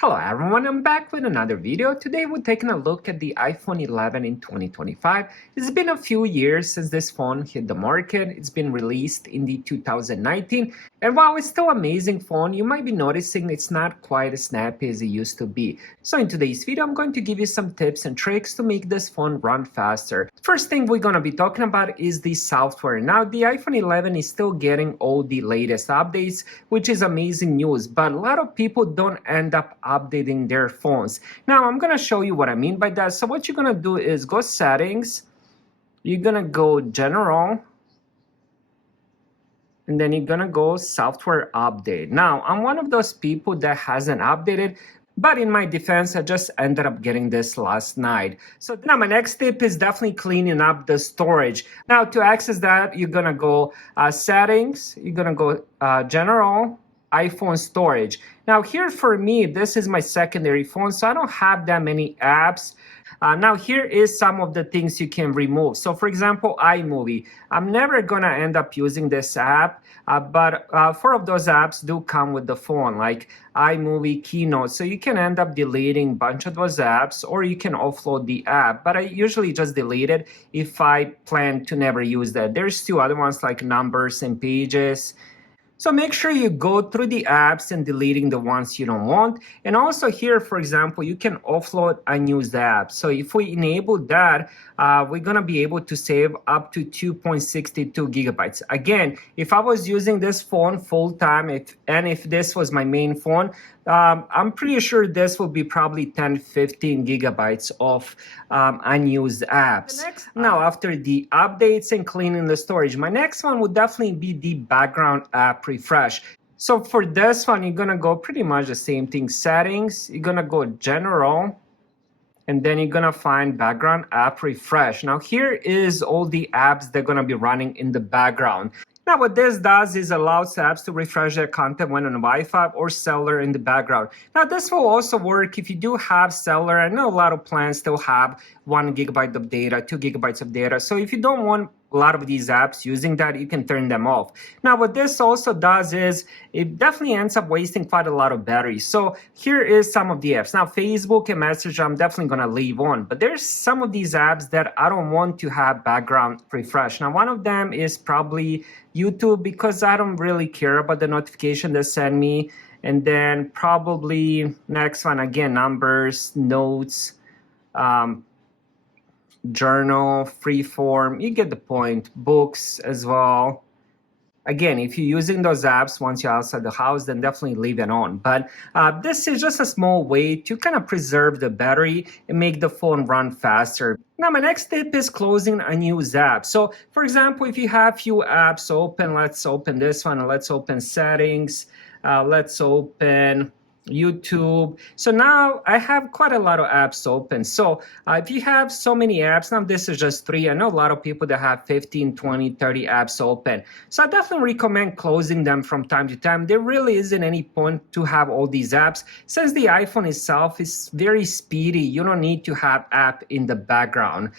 Hello everyone, I'm back with another video. Today we're taking a look at the iPhone 11 in 2025. It's been a few years since this phone hit the market. It's been released in the 2019, and while it's still an amazing phone, you might be noticing it's not quite as snappy as it used to be. So in today's video, I'm going to give you some tips and tricks to make this phone run faster. First thing we're going to be talking about is the software. Now the iPhone 11 is still getting all the latest updates, which is amazing news, but a lot of people don't end up updating their phones. Now I'm going to show you what I mean by that. So what you're going to do is go settings, you're going to go general, and then you're going to go software update. Now I'm one of those people that hasn't updated, but in my defense, I just ended up getting this last night. So now my next tip is definitely cleaning up the storage. Now to access that, you're going to go settings, you're going to go general, iPhone storage. Now here for me, this is my secondary phone, so I don't have that many apps. Now here is some of the things you can remove. So for example, iMovie. I'm never gonna end up using this app, but 4 of those apps do come with the phone, like iMovie, Keynote. So you can end up deleting a bunch of those apps, or you can offload the app. But I usually just delete it if I plan to never use that. There's 2 other ones like Numbers and Pages. So make sure you go through the apps and deleting the ones you don't want. And also here, for example, you can offload unused apps. So if we enable that, we're gonna be able to save up to 2.62 gigabytes. Again, if I was using this phone full time, if this was my main phone, I'm pretty sure this will be probably 10-15 gigabytes of unused apps. Now, after the updates and cleaning the storage, my next one would definitely be the background app refresh. So for this one, you're gonna go pretty much the same thing. Settings, you're gonna go general, and then you're gonna find background app refresh. Now here is all the apps that are gonna be running in the background. Now what this does is allows apps to refresh their content when on Wi-Fi or cellular in the background. Now this will also work if you do have cellular. I know a lot of plans still have 1 gigabyte of data, 2 gigabytes of data. So if you don't want a lot of these apps using that, you can turn them off. Now what this also does is it definitely ends up wasting quite a lot of battery. So here is some of the apps. Now Facebook and Messenger I'm definitely going to leave on, but there's some of these apps that I don't want to have background refresh. Now one of them is probably YouTube, because I don't really care about the notification they send me. And then probably next one, again, Numbers, Notes, Journal, Freeform, you get the point. Books as well. Again, if you're using those apps once you're outside the house, then definitely leave it on. But this is just a small way to kind of preserve the battery and make the phone run faster. Now, my next tip is closing unused apps. So, for example, if you have few apps open, let's open this one. Let's open settings. Let's open YouTube. So now I have quite a lot of apps open. So if you have so many apps, now this is just 3. I know a lot of people that have 15, 20, 30 apps open. So I definitely recommend closing them from time to time. There really isn't any point to have all these apps. Since the iPhone itself is very speedy, you don't need to have app in the background.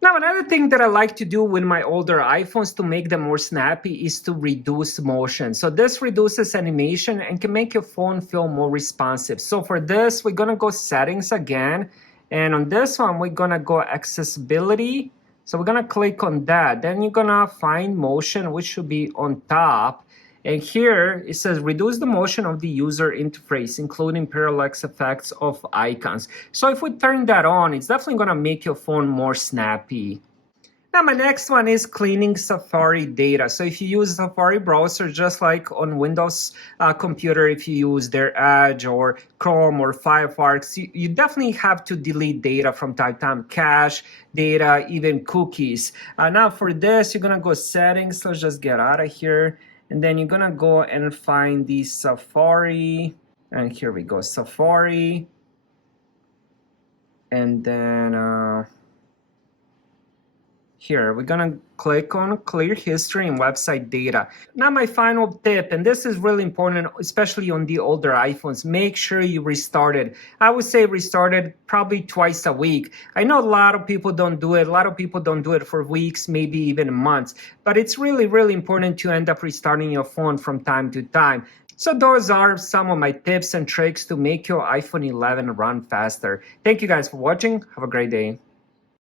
Now, another thing that I like to do with my older iPhones to make them more snappy is to reduce motion. So this reduces animation and can make your phone feel more responsive. So for this, we're gonna go settings again. And on this one, we're gonna go accessibility. So we're gonna click on that. Then you're gonna find motion, which should be on top. And here it says reduce the motion of the user interface, including parallax effects of icons. So if we turn that on, it's definitely going to make your phone more snappy. Now my next one is cleaning Safari data. So if you use Safari browser, just like on Windows computer, if you use their Edge or Chrome or Firefox, you definitely have to delete data from time to time, cache data, even cookies. Now for this, you're going to go settings. Let's just get out of here. And then you're gonna go and find the Safari, and here we go, Safari. And then here, we're gonna click on clear history and website data. Now my final tip, and this is really important, especially on the older iPhones, make sure you restart it. I would say restart it probably twice a week. I know a lot of people don't do it. A lot of people don't do it for weeks, maybe even months. But it's really, really important to end up restarting your phone from time to time. So those are some of my tips and tricks to make your iPhone 11 run faster. Thank you guys for watching. Have a great day.